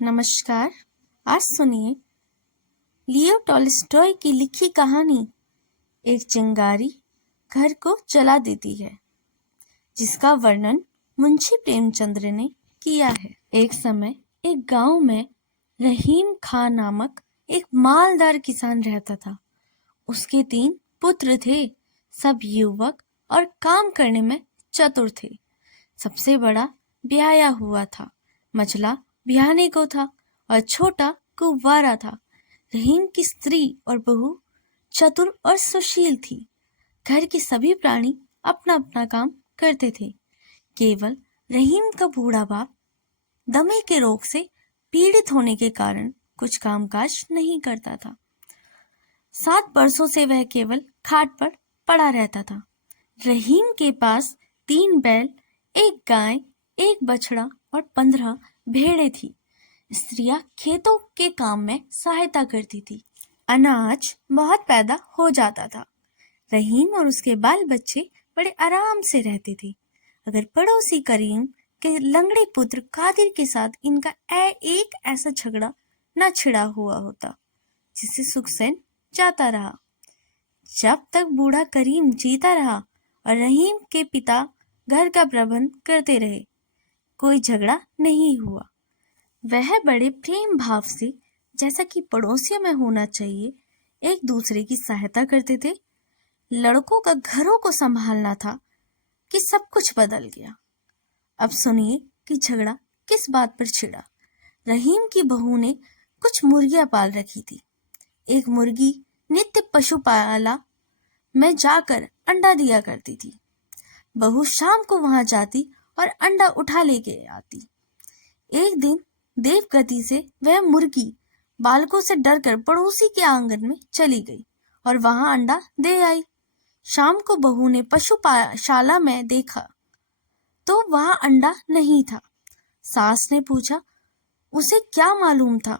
नमस्कार। आज सुनिए लियो टॉल्स्टॉय की लिखी कहानी एक चिंगारी घर को जला देती है, जिसका वर्णन मुंशी प्रेमचंद्र ने किया है। एक समय एक गांव में रहीम खां नामक एक मालदार किसान रहता था। उसके 3 पुत्र थे, सब युवक और काम करने में चतुर थे। सबसे बड़ा ब्याया हुआ था, मझला ब्याहने को था और छोटा कुंवारा था। रहीम की स्त्री और बहू चतुर और सुशील थी। घर के सभी प्राणी अपना अपना काम करते थे। केवल रहीम का बूढ़ा बाप दमे के रोग से पीड़ित होने के कारण कुछ कामकाज नहीं करता था। 7 वर्षों से वह केवल खाट पर पड़ा रहता था। रहीम के पास 3 बैल, 1 गाय, 1 बछड़ा और 15 भेड़ें थी। स्त्रियां खेतों के काम में सहायता करती थी। अनाज बहुत पैदा हो जाता था। रहीम और उसके बाल बच्चे बड़े आराम से रहते थे। अगर पड़ोसी करीम के लंगड़े पुत्र कादिर के साथ इनका एक ऐसा झगड़ा न छिड़ा हुआ होता, जिससे सुखसैन जाता रहा। जब तक बूढ़ा करीम जीता रहा और रहीम के पिता घर का प्रबंध करते रहे, कोई झगड़ा नहीं हुआ। वह बड़े प्रेम भाव से, जैसा कि पड़ोसियों में होना चाहिए, एक दूसरे की सहायता करते थे। लड़कों का घरों को संभालना था कि सब कुछ बदल गया। अब सुनिए कि झगड़ा किस बात पर छिड़ा। रहीम की बहू ने कुछ मुर्गियां पाल रखी थी। एक मुर्गी नित्य पशुपाला में जाकर अंडा दिया करती थी। बहू शाम को वहां जाती और अंडा उठा लेके आती। एक दिन देवगति से वह मुर्गी बालकों से डरकर पड़ोसी के आंगन में चली गई और वहां अंडा दे आई। शाम को बहू ने पशुशाला में देखा तो वहां अंडा नहीं था। सास ने पूछा, उसे क्या मालूम था?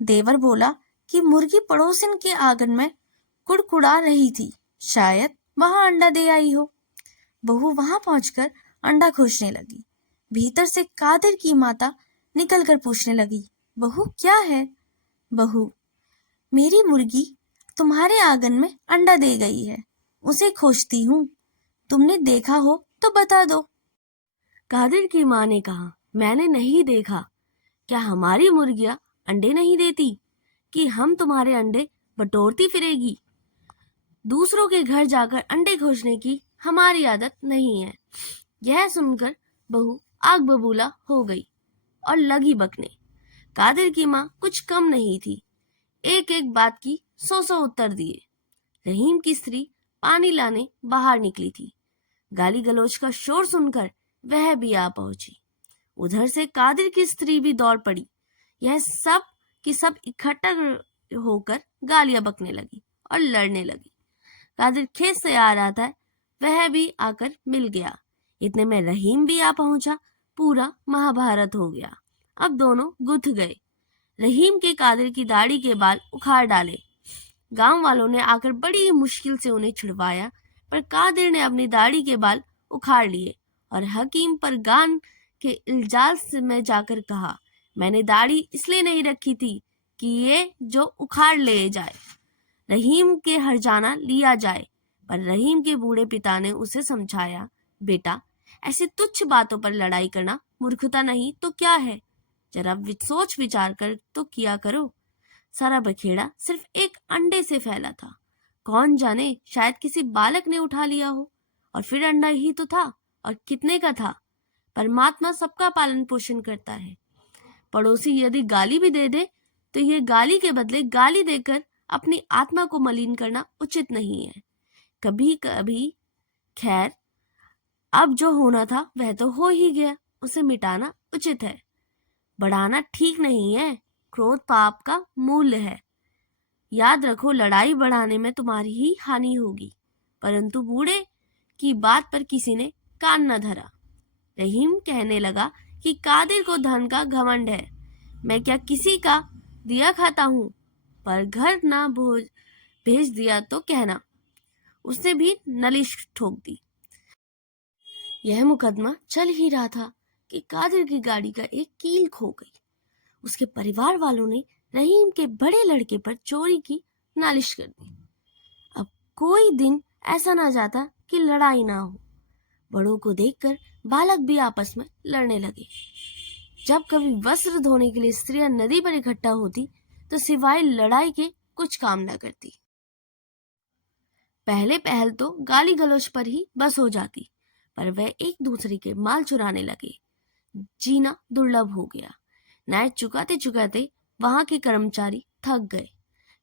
देवर बोला कि मुर्गी पड़ोसिन के आंगन में कुड़कुड़ा रही थी, शायद वहां अंडा दे आई हो। बहू वहां पहुंचकर अंडा खोजने लगी। भीतर से कादिर की माता निकलकर पूछने लगी, बहू क्या है? बहू, मेरी मुर्गी तुम्हारे आंगन में अंडा दे गई है, उसे खोजती हूँ। तुमने देखा हो तो बता दो। कादिर की माँ ने कहा, मैंने नहीं देखा। क्या हमारी मुर्गियां अंडे नहीं देती कि हम तुम्हारे अंडे बटोरती फिरेगी? दूसरों के घर जाकर अंडे खोजने की हमारी आदत नहीं है। यह सुनकर बहू आग बबूला हो गई और लगी बकने। कादिर की माँ कुछ कम नहीं थी, एक एक बात की 100 उत्तर दिए। रहीम की स्त्री पानी लाने बाहर निकली थी। गाली गलौज का शोर सुनकर वह भी आ पहुंची। उधर से कादिर की स्त्री भी दौड़ पड़ी। यह सब की सब इकट्ठा होकर गालियां बकने लगी और लड़ने लगी। कादिर खेत से आ रहा था, वह भी आकर मिल गया। इतने में रहीम भी आ पहुंचा। पूरा महाभारत हो गया। अब दोनों गुथ गए। रहीम के कादिर की दाढ़ी के बाल उखाड़ डाले। गांव वालों ने आकर बड़ी मुश्किल से उन्हें छुड़वाया, पर कादिर ने अपनी दाढ़ी के बाल उखाड़ लिए और हकीम पर गान के इल्जाम में जाकर कहा, मैंने दाढ़ी इसलिए नहीं रखी थी कि ये जो उखाड़ ले जाए, रहीम के हर्जाना लिया जाए। पर रहीम के बूढ़े पिता ने उसे समझाया, बेटा, ऐसे तुच्छ बातों पर लड़ाई करना मूर्खता नहीं तो क्या है? जरा सोच विचार कर तो किया करो। सारा बखेड़ा सिर्फ एक अंडे से फैला था। कौन जाने, शायद किसी बालक ने उठा लिया हो। और फिर अंडा ही तो था, और कितने का था? परमात्मा सबका पालन पोषण करता है। पड़ोसी यदि गाली भी दे दे तो ये गाली के बदले गाली देकर अपनी आत्मा को मलिन करना उचित नहीं है। कभी कभी खैर, अब जो होना था वह तो हो ही गया, उसे मिटाना उचित है, बढ़ाना ठीक नहीं है। क्रोध पाप का मूल्य है। याद रखो, लड़ाई बढ़ाने में तुम्हारी ही हानि होगी। परंतु बूढ़े की बात पर किसी ने कान न धरा। रहीम कहने लगा कि कादिर को धन का घमंड है। मैं क्या किसी का दिया खाता हूँ? पर घर ना भेज दिया तो कहना। उसने भी नलिश ठोक दी। यह मुकदमा चल ही रहा था कि कादिर की गाड़ी का एक कील खो गई। उसके परिवार वालों ने रहीम के बड़े लड़के पर चोरी की नालिश कर दी। अब कोई दिन ऐसा ना जाता कि लड़ाई ना हो। बड़ों को देखकर बालक भी आपस में लड़ने लगे। जब कभी वस्त्र धोने के लिए स्त्रियां नदी पर इकट्ठा होती तो सिवाय लड़ाई के कुछ काम न करती। पहले पहल तो गाली गलौज पर ही बस हो जाती, पर वह एक दूसरे के माल चुराने लगे। जीना दुर्लभ हो गया। न्याय चुकाते चुकाते वहां के कर्मचारी थक गए।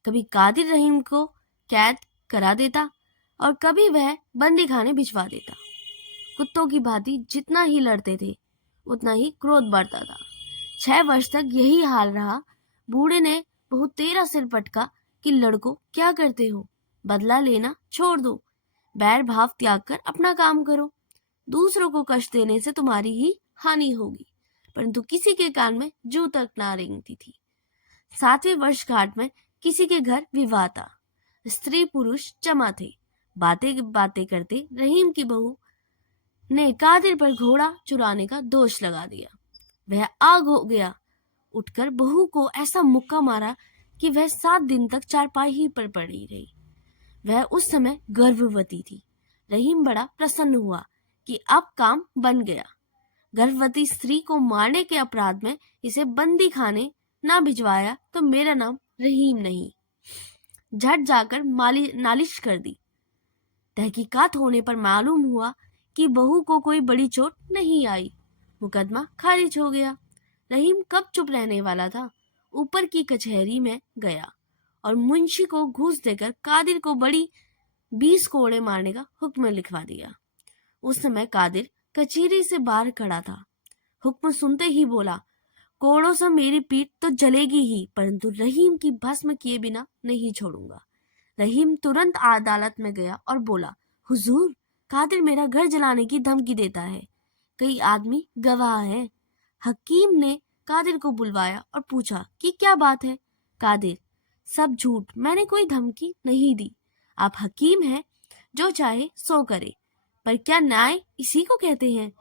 कभी कादिर रहीम को कैद करा देता और कभी वह बंदी खाने भिजवा देता। कुत्तों की भांति जितना ही लड़ते थे उतना ही क्रोध बढ़ता था। 6 वर्ष तक यही हाल रहा। बूढ़े ने बहुत तेरा सिर पटका कि लड़को क्या करते हो, बदला लेना छोड़ दो, बैर भाव त्याग कर अपना काम करो। दूसरों को कष्ट देने से तुम्हारी ही हानि होगी। परंतु किसी के कान में जू तक ना रेंगती थी। 7वें वर्षगांठ में किसी के घर विवाह था। स्त्री पुरुष जमा थे। बातें बातें करते रहीम की बहू ने कादिर पर घोड़ा चुराने का दोष लगा दिया। वह आग हो गया। उठकर बहू को ऐसा मुक्का मारा कि वह 7 दिन तक चारपाई पर पड़ी रही। वह उस समय गर्भवती थी। रहीम बड़ा प्रसन्न हुआ कि अब काम बन गया। गर्भवती स्त्री को मारने के अपराध में इसे बंदी खाने ना भिजवाया तो मेरा नाम रहीम नहीं। झट जाकर नालिश कर दी। तहकीकात होने पर मालूम हुआ कि बहू को कोई बड़ी चोट नहीं आई। मुकदमा खारिज हो गया। रहीम कब चुप रहने वाला था। ऊपर की कचहरी में गया और मुंशी को घूस देकर कादिर को बड़ी 20 कोड़े मारने का हुक्म लिखवा दिया। उस समय कादिर कचहरी से बाहर खड़ा था। हुक्म सुनते ही बोला, कोड़ों से मेरी पीठ तो जलेगी ही, परंतु रहीम की भस्म किए बिना नहीं छोड़ूंगा। रहीम तुरंत अदालत में गया और बोला, हुजूर, कादिर मेरा घर जलाने की धमकी देता है। कई आदमी गवाह हैं। हकीम ने कादिर को बुलवाया और पूछा कि क्या बात है। कादिर, सब झूठ, मैंने कोई धमकी नहीं दी। आप हकीम हैं, जो चाहे सो करे, पर क्या न्याय इसी को कहते हैं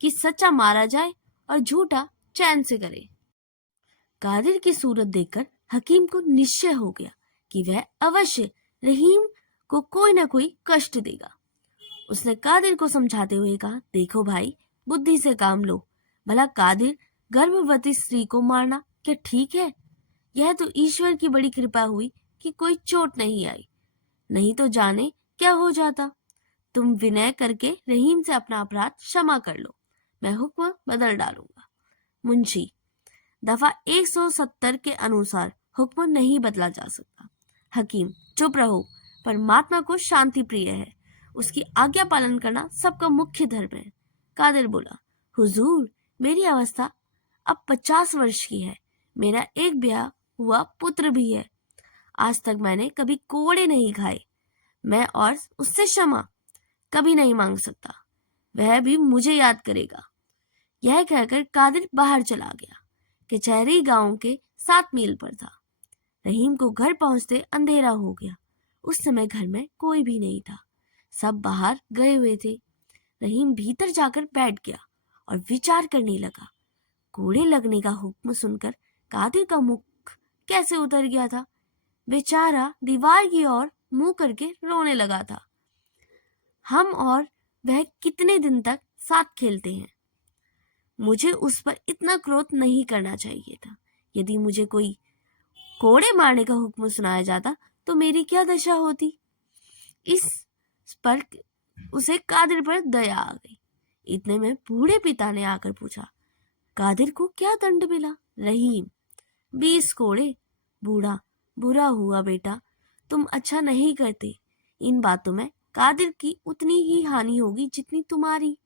कि सच्चा मारा जाए और झूठा चैन से करे। कादिर की सूरत देखकर हकीम को निश्चय हो गया कि वह अवश्य रहीम को कोई न कोई कष्ट देगा। उसने कादिर को समझाते हुए कहा, देखो भाई, बुद्धि से काम लो। भला कादिर, गर्भवती स्त्री को मारना क्या ठीक है? यह तो ईश्वर की बड़ी कृपा हुई कि कोई चोट नहीं आई, नहीं तो जाने क्या हो जाता। तुम विनय करके रहीम से अपना अपराध क्षमा कर लो, मैं हुक्म बदल डालूंगा। मुंशी, दफा 170 के अनुसार हुक्म नहीं बदला जा सकता। हकीम, चुप रहो, परमात्मा को शांति प्रिय है, उसकी आज्ञा पालन करना सबका मुख्य धर्म है। कादिर बोला, हुजूर, मेरी अवस्था अब 50 वर्ष की है। मेरा एक ब्याह हुआ पुत्र भी है। आज तक मैंने कभी कोड़े नहीं खाए। मैं और उससे क्षमा कभी नहीं मांग सकता। वह भी मुझे याद करेगा। यह कहकर कादिर बाहर चला गया। कचहरी गांव के 7 मील पर था। रहीम को घर पहुंचते अंधेरा हो गया। उस समय घर में कोई भी नहीं था, सब बाहर गए हुए थे। रहीम भीतर जाकर बैठ गया और विचार करने लगा। कोड़े लगने का हुक्म सुनकर कादिर का मुख कैसे उतर गया था। बेचारा दीवार की ओर मुंह करके रोने लगा था। हम और वह कितने दिन तक साथ खेलते हैं। मुझे उस पर इतना क्रोध नहीं करना चाहिए था। यदि मुझे कोई कोड़े मारने का हुक्म सुनाया जाता तो मेरी क्या दशा होती। इस पर उसे कादिर पर दया आ गई। इतने में बूढ़े पिता ने आकर पूछा, कादिर को क्या दंड मिला? रहीम, 20 कोड़े। बूढ़ा, बुरा हुआ बेटा, तुम अच्छा नहीं करते। इन बातों में कादिर की उतनी ही हानि होगी जितनी तुम्हारी।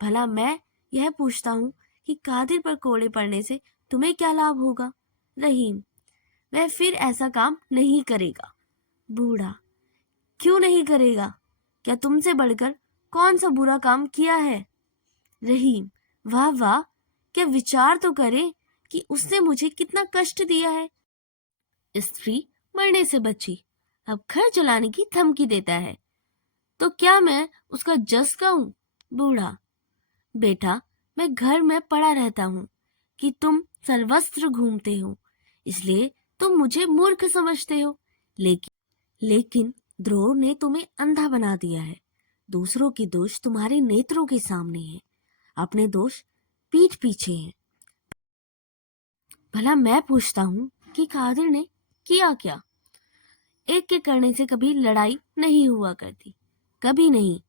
भला मैं यह पूछता हूँ कि कादिर पर कोड़े पड़ने से तुम्हें क्या लाभ होगा? रहीम, वह फिर ऐसा काम नहीं करेगा। बूढ़ा, क्यों नहीं करेगा? क्या तुमसे बढ़कर कौन सा बुरा काम किया है? रहीम, वाह वाह, क्या विचार तो करे कि उसने मुझे कितना कष्ट दिया है। स्त्री मरने से बची, अब घर जलाने की धमकी देता है, तो क्या मैं उसका जस गाऊं? बूढ़ा, बेटा, मैं घर में पड़ा रहता हूँ, कि तुम सर्वस्त्र घूमते हो, इसलिए तुम मुझे मूर्ख समझते हो। लेकिन द्रोण ने तुम्हें अंधा बना दिया है। दूसरों के दोष तुम्हारे नेत्रों के सामने हैं, अपने दोष पीठ पीछे हैं। भला मैं पूछता हूँ कि कादिर ने किया क्या? एक के करने से कभी लड़ाई नहीं हुआ करती, कभी नहीं।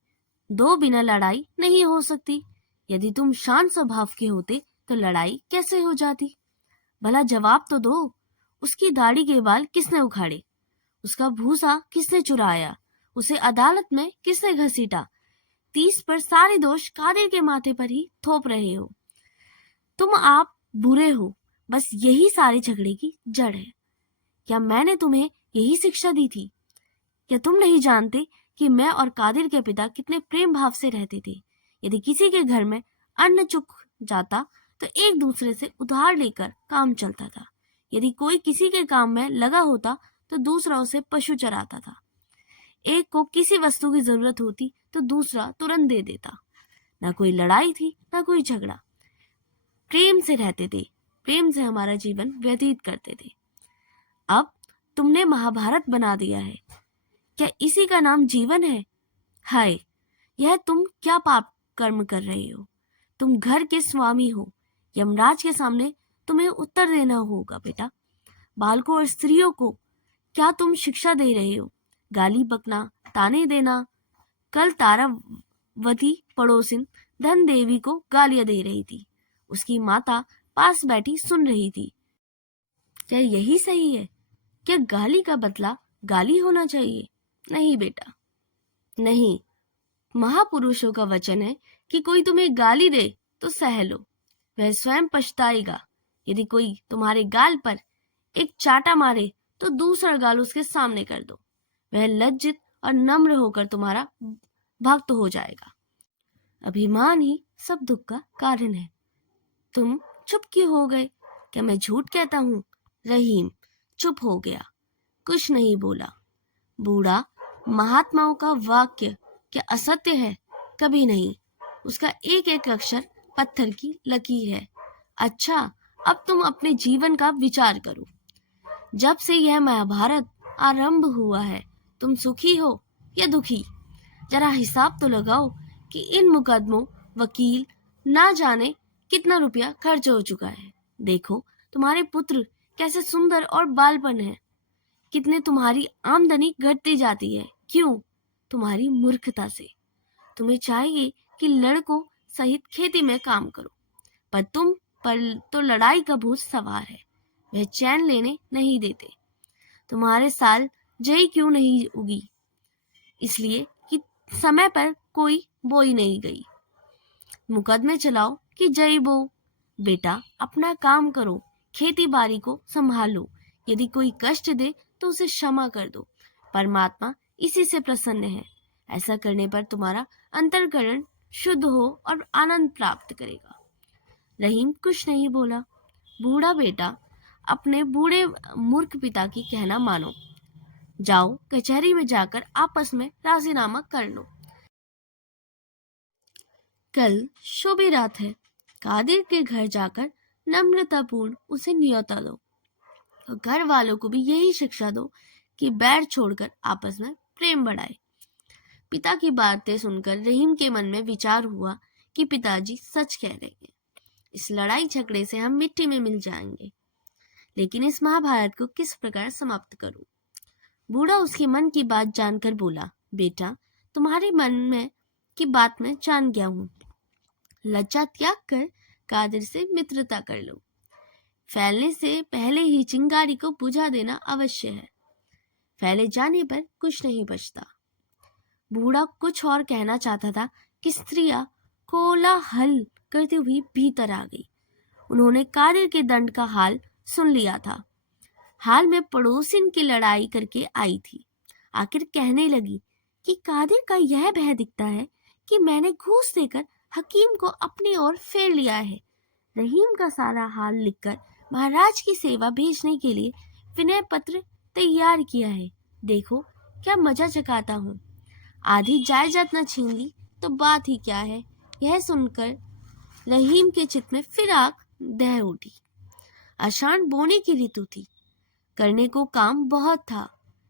दो बिना लड़ाई नहीं हो सकती। यदि तुम शांत स्वभाव के होते तो लड़ाई कैसे हो जाती? भला जवाब तो दो। उसकी दाढ़ी के बाल किसने उखाड़े? उसका भूसा किसने चुराया? उसे अदालत में किसने घसीटा? 30 पर सारे दोष कादिर के माथे पर ही थोप रहे हो। तुम आप बुरे हो, बस यही सारे झगड़े की जड़ है। क्या मैंने तुम्हें यही शिक्षा दी थी? क्या तुम नहीं जानते कि मैं और कादिर के पिता कितने प्रेम भाव से रहते थे? यदि किसी के घर में अन्न चुक जाता तो एक दूसरे से उधार लेकर काम चलता था। यदि कोई किसी के काम में लगा होता तो दूसरा उसे पशु चराता था। एक को किसी वस्तु की जरूरत होती तो दूसरा तुरंत दे देता। ना कोई लड़ाई थी, ना कोई झगड़ा। प्रेम से रहते थे, प्रेम से हमारा जीवन व्यतीत करते थे। अब तुमने महाभारत बना दिया है। क्या इसी का नाम जीवन है? हाय, यह तुम क्या पाप कर्म कर रहे हो? तुम घर के स्वामी हो। यमराज के सामने तुम्हें उत्तर देना होगा बेटा। बालकों और स्त्रियों को क्या तुम शिक्षा दे रहे हो? गाली बकना, ताने देना। कल तारावती पड़ोसिन धन देवी को गालियां दे रही थी। उसकी माता पास बैठी सुन रही थी। क्या यही सही है? क्या गाली का बदला गाली होना चाहिए? नहीं बेटा, नहीं। महापुरुषों का वचन है कि कोई तुम्हें गाली दे तो सह लो, वह स्वयं पछताएगा। यदि कोई तुम्हारे गाल पर एक चाटा मारे तो दूसरा गाल उसके सामने कर दो, वह लज्जित और नम्र होकर तुम्हारा भक्त हो जाएगा। अभिमान ही सब दुख का कारण है। तुम चुप क्यों हो गए? क्या मैं झूठ कहता हूँ? रहीम चुप हो गया, कुछ नहीं बोला। बूढ़ा, महात्माओं का वाक्य क्या असत्य है? कभी नहीं। उसका एक एक अक्षर पत्थर की लकीर है। अच्छा, अब तुम अपने जीवन का विचार करो। जब से यह महाभारत आरंभ हुआ है, तुम सुखी हो या दुखी? जरा हिसाब तो लगाओ कि इन मुकदमों, वकील, ना जाने कितना रुपया खर्च हो चुका है। देखो तुम्हारे पुत्र कैसे सुंदर और बालपन है। कितने तुम्हारी आमदनी घटती जाती है। क्यों? तुम्हारी मूर्खता से। तुम्हें चाहिए कि लड़कों सहित खेती में काम करो, पर तुम पर तो लड़ाई का भूत सवार है। वह चैन लेने नहीं देते। तुम्हारे साल जई क्यों नहीं उगी? इसलिए कि समय पर कोई बोई नहीं गई। मुकदमे चलाओ कि जई बो। बेटा, अपना काम करो, खेती बाड़ी को संभालो। यदि कोई कष्ट दे तो उसे क्षमा कर दो। परमात्मा इसी से प्रसन्न है। ऐसा करने पर तुम्हारा अंतःकरण शुद्ध हो और आनंद प्राप्त करेगा। रहीम कुछ नहीं बोला। बूढ़ा बेटा, अपने बूढ़े मूर्ख पिता की कहना मानो। जाओ कचहरी में जाकर आपस में राजीनामा कर लो। कल शोभे रात है। कादिर के घर जाकर नम्रतापूर्ण उसे न्योता दो और घर वालों को भी यही शिक्षा दो कि बैर छोड़कर आपस में प्रेम बढ़ाए। पिता की बातें सुनकर रहीम के मन में विचार हुआ कि पिताजी सच कह रहे हैं। इस लड़ाई झगड़े से हम मिट्टी में मिल जाएंगे। लेकिन इस महाभारत को किस प्रकार समाप्त करूं? बूढ़ा उसके मन की बात जानकर बोला, बेटा, तुम्हारे मन में की बात मैं जान गया हूँ। लज्जा त्याग कर कादिर से मित्रता कर लो। फैलने से पहले ही चिंगारी को बुझा देना अवश्य है। फैले जाने पर कुछ नहीं बचता। बूढ़ा कुछ और कहना चाहता था कि स्त्रियां कोलाहल करती हुई भीतर आ गई। उन्होंने कादिर के दंड का हाल सुन लिया था। हाल में पड़ोसिन की लड़ाई करके आई थी। आखिर कहने लगी कि कादिर का यह भय दिखता है कि मैंने घूस देकर हकीम को अपनी ओर फेर लिया है। रहीम का सारा हाल लिखकर महाराज की सेवा भेजने के लिए विनय पत्र तैयार किया है। देखो क्या मजा चकाता हूँ। आधी जायदाद न छीन ली तो बात ही क्या है। यह सुनकर रहीम के चित्त में फिर आग दह उठी। आषाढ़ बोने की ऋतु थी। करने को काम बहुत था।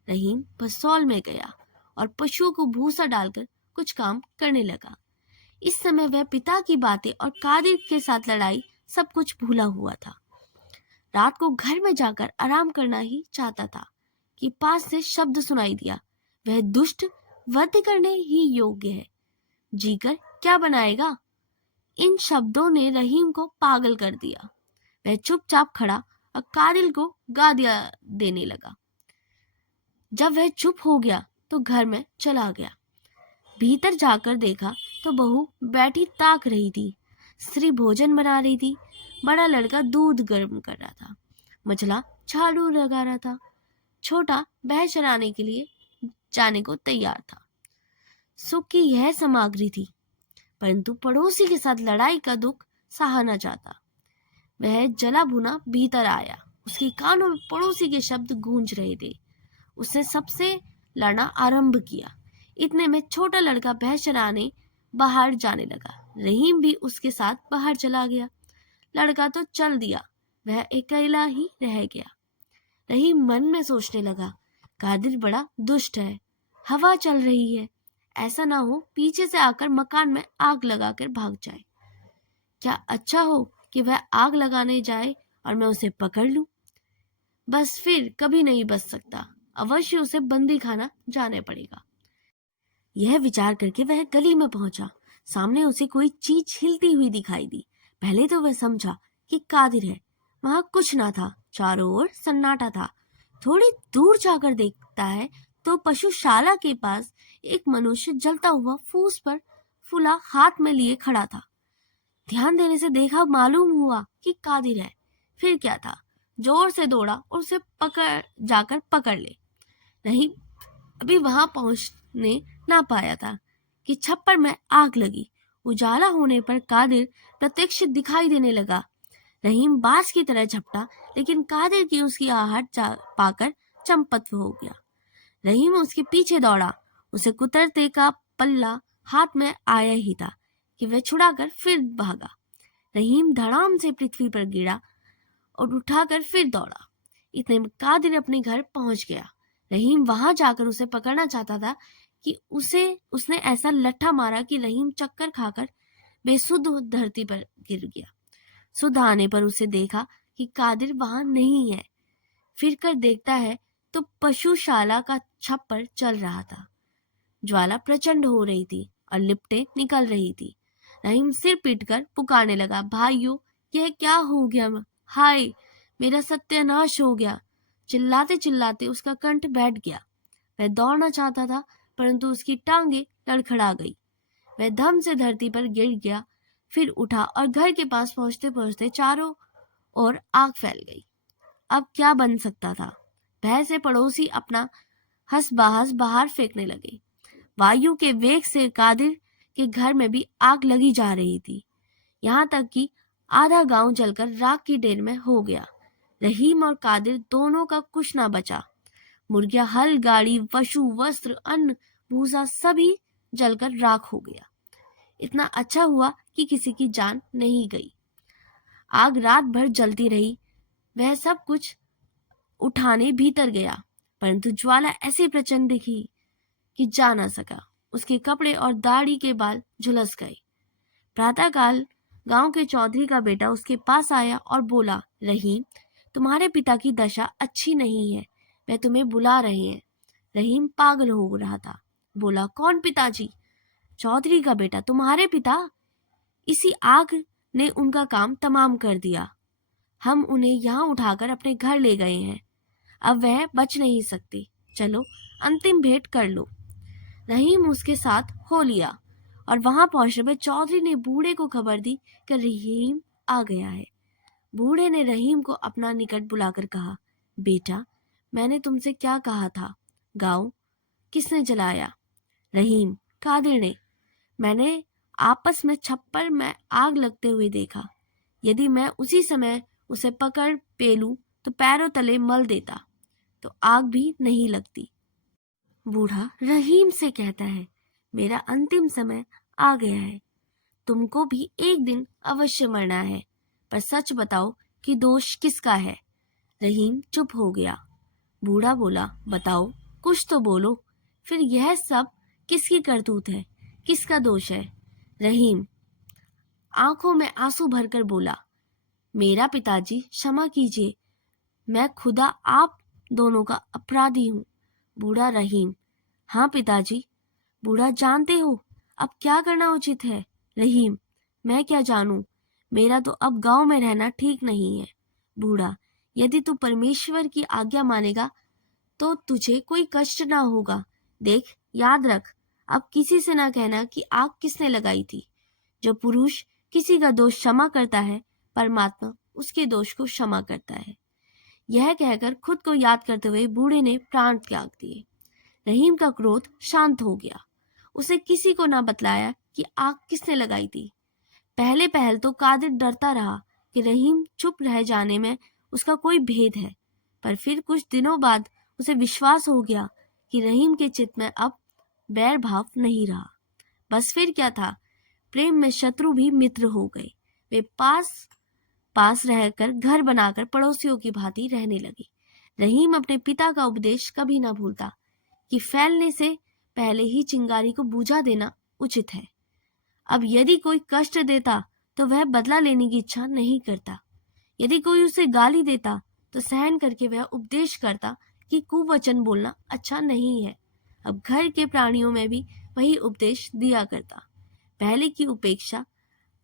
रहीम बसौल में गया और पशुओं को भूसा डालकर कुछ काम करने लगा। इस समय वह पिता की बातें और कादिर के साथ लड़ाई सब कुछ भूला हुआ था। रात को घर में जाकर आराम करना ही चाहता था कि पास से शब्द सुनाई दिया, वह दुष्ट वध करने ही योग्य है, जीकर क्या बनाएगा। इन शब्दों ने रहीम को पागल कर दिया। वह चुपचाप खड़ा और कादिर को गालियां देने लगा। जब वह चुप हो गया तो घर में चला गया। भीतर जाकर देखा तो बहू बैठी ताक रही थी। स्त्री भोजन बना रही थी। बड़ा लड़का दूध गर्म कर रहा था। मझला झाड़ू लगा रहा था। छोटा भैंस चराने के लिए जाने को तैयार था। सुख की यह सामग्री थी, परंतु पड़ोसी के साथ लड़ाई का दुख सहा न जाता। वह जला भुना भीतर आया। उसके कानों में पड़ोसी के शब्द गूंज रहे थे। उसने सबसे लड़ना आरंभ किया। इतने में छोटा लड़का भैंस चराने बाहर जाने लगा। रहीम भी उसके साथ बाहर चला गया। लड़का तो चल दिया, वह अकेला ही रह गया। रहीम मन में सोचने लगा, कादिर बड़ा दुष्ट है। हवा चल रही है, ऐसा ना हो पीछे से आकर मकान में आग लगाकर भाग जाए। क्या अच्छा हो कि वह आग लगाने जाए और मैं उसे पकड़ लूं। बस फिर कभी नहीं बच सकता। अवश्य उसे बंदी खाना जाने पड़ेगा। यह विचार करके वह गली में पहुंचा। सामने उसे कोई चीज हिलती हुई दिखाई दी। पहले तो वह समझा कि कादिर है। वहां कुछ ना था। चारों ओर सन्नाटा था। थोड़ी दूर जाकर देखता है तो पशुशाला के पास एक मनुष्य जलता हुआ फूस पर फूला हाथ में लिए खड़ा था। ध्यान देने से देखा, मालूम हुआ कि कादिर है। फिर क्या था, जोर से दौड़ा और उसे जाकर पकड़ ले। नहीं, अभी वहां पहुंचने ना पाया था कि छप्पर में आग लगी। उजाला होने पर कादिर प्रत्यक्ष दिखाई देने लगा। रहीम बाज की तरह झपटा, लेकिन कादिर की उसकी आहट पाकर चंपत हो गया। रहीम उसके पीछे दौड़ा। उसे कुतरते का पल्ला हाथ में आया ही था कि वह छुड़ाकर फिर भागा। रहीम धड़ाम से पृथ्वी पर गिरा और उठाकर फिर दौड़ा। इतने में कादिर अपने घर पहुंच गया। रहीम वहां जाकर उसे पकड़ना चाहता था कि उसने ऐसा लट्ठा मारा कि रहीम चक्कर खाकर बेसुध धरती पर गिर गया। सुध आने पर उसे देखा कि कादिर वहां नहीं है। फिर कर देखता है तो पशुशाला का छप्पर चल रहा था। ज्वाला प्रचंड हो रही थी और लिपटें निकल रही थी। रहीम सिर पीटकर पुकारने लगा, भाइयों, यह क्या हो गया। हाय, मेरा सत्यानाश हो गया। चिल्लाते चिल्लाते उसका कंठ बैठ गया। वह दौड़ना चाहता था, परंतु उसकी टांगे लड़खड़ा गई। वह धम से धरती पर गिर गया। फिर उठा और घर के पास पहुंचते पहुंचते चारों ओर आग फैल गई। अब क्या बन सकता था। भय से पड़ोसी अपना हंस बहस बाहर फेंकने लगे। वायु के वेग से कादिर के घर में भी आग लगी जा रही थी। यहाँ तक कि आधा गांव जलकर राख की ढेर में हो गया। रहीम और कादिर दोनों का कुछ ना बचा। मुर्गियां, हल, गाड़ी, पशु, वस्त्र, अन्न, भूसा सभी जलकर राख हो गया। इतना अच्छा हुआ कि किसी की जान नहीं गई। आग रात भर जलती रही। वह सब कुछ उठाने भीतर गया, परंतु ज्वाला ऐसी प्रचंड दिखी कि जा ना सका। उसके कपड़े और दाढ़ी के बाल झुलस गए। प्रातःकाल गांव के चौधरी का बेटा उसके पास आया और बोला, रहीम, तुम्हारे पिता की दशा अच्छी नहीं है, वह तुम्हें बुला रहे हैं। रहीम पागल हो रहा था। बोला, कौन पिताजी? चौधरी का बेटा, तुम्हारे पिता। इसी आग ने उनका काम तमाम कर दिया। हम उन्हें यहाँ उठाकर अपने घर ले गए हैं। अब वह बच नहीं सकते। चलो अंतिम भेंट कर लो। रहीम उसके साथ हो लिया और वहां पहुंचने पर चौधरी ने बूढ़े को खबर दी कि रहीम आ गया है। बूढ़े ने रहीम को अपना निकट बुलाकर कहा, बेटा, मैंने तुमसे क्या कहा था? गांव किसने जलाया? रहीम, कादिर ने। मैंने आपस में छप्पर में आग लगते हुए देखा। यदि मैं उसी समय उसे पकड़ पेलूं तो पैरों तले मल देता, तो आग भी नहीं लगती। बूढ़ा रहीम से कहता है, मेरा अंतिम समय आ गया है। तुमको भी एक दिन अवश्य मरना है, पर सच बताओ कि दोष किसका है। रहीम चुप हो गया। बूढ़ा बोला, बताओ, कुछ तो बोलो, फिर यह सब किसकी करतूत है, किसका दोष है। रहीम आंखों में आंसू भरकर बोला, मेरा पिताजी, क्षमा कीजिए, मैं खुदा आप दोनों का अपराधी हूँ। बूढ़ा रहीम, हाँ पिताजी, बूढ़ा, जानते हो अब क्या करना उचित है। रहीम, मैं क्या जानूं, मेरा तो अब गांव में रहना ठीक नहीं है। बूढ़ा, यदि तू परमेश्वर की आज्ञा मानेगा तो तुझे कोई कष्ट ना होगा। देख, याद रख, अब किसी से ना कहना कि आग किसने लगाई थी। जो पुरुष किसी का दोष क्षमा करता है, परमात्मा उसके दोष को क्षमा करता है। यह कहकर खुद को याद करते हुए बूढ़े ने प्राण त्याग दिए। रहीम का क्रोध शांत हो गया। उसे किसी को ना बतलाया कि आग किसने लगाई थी। पहले पहल तो कादिर डरता रहा कि रहीम चुप रह जाने में उसका कोई भेद है, पर फिर कुछ दिनों बाद उसे विश्वास हो गया कि रहीम के चित्त में अब बैर भाव नहीं रहा। बस फिर क्या था, प्रेम में शत्रु भी मित्र हो गए। वे पास पास रहकर घर बनाकर पड़ोसियों की भांति रहने लगे। रहीम अपने पिता का उपदेश कभी ना भूलता कि फैलने से पहले ही चिंगारी को बुझा देना उचित है। अब यदि कोई कष्ट देता तो वह बदला लेने की इच्छा नहीं करता। यदि कोई उसे गाली देता तो सहन करके वह उपदेश करता कि कुवचन बोलना अच्छा नहीं है। अब घर के प्राणियों में भी वही उपदेश दिया करता। पहले की उपेक्षा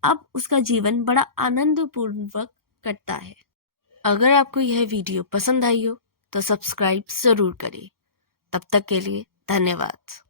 अब उसका जीवन बड़ा आनंदपूर्वक कटता है। अगर आपको यह वीडियो पसंद आई हो तो सब्सक्राइब जरूर करें। तब तक के लिए धन्यवाद।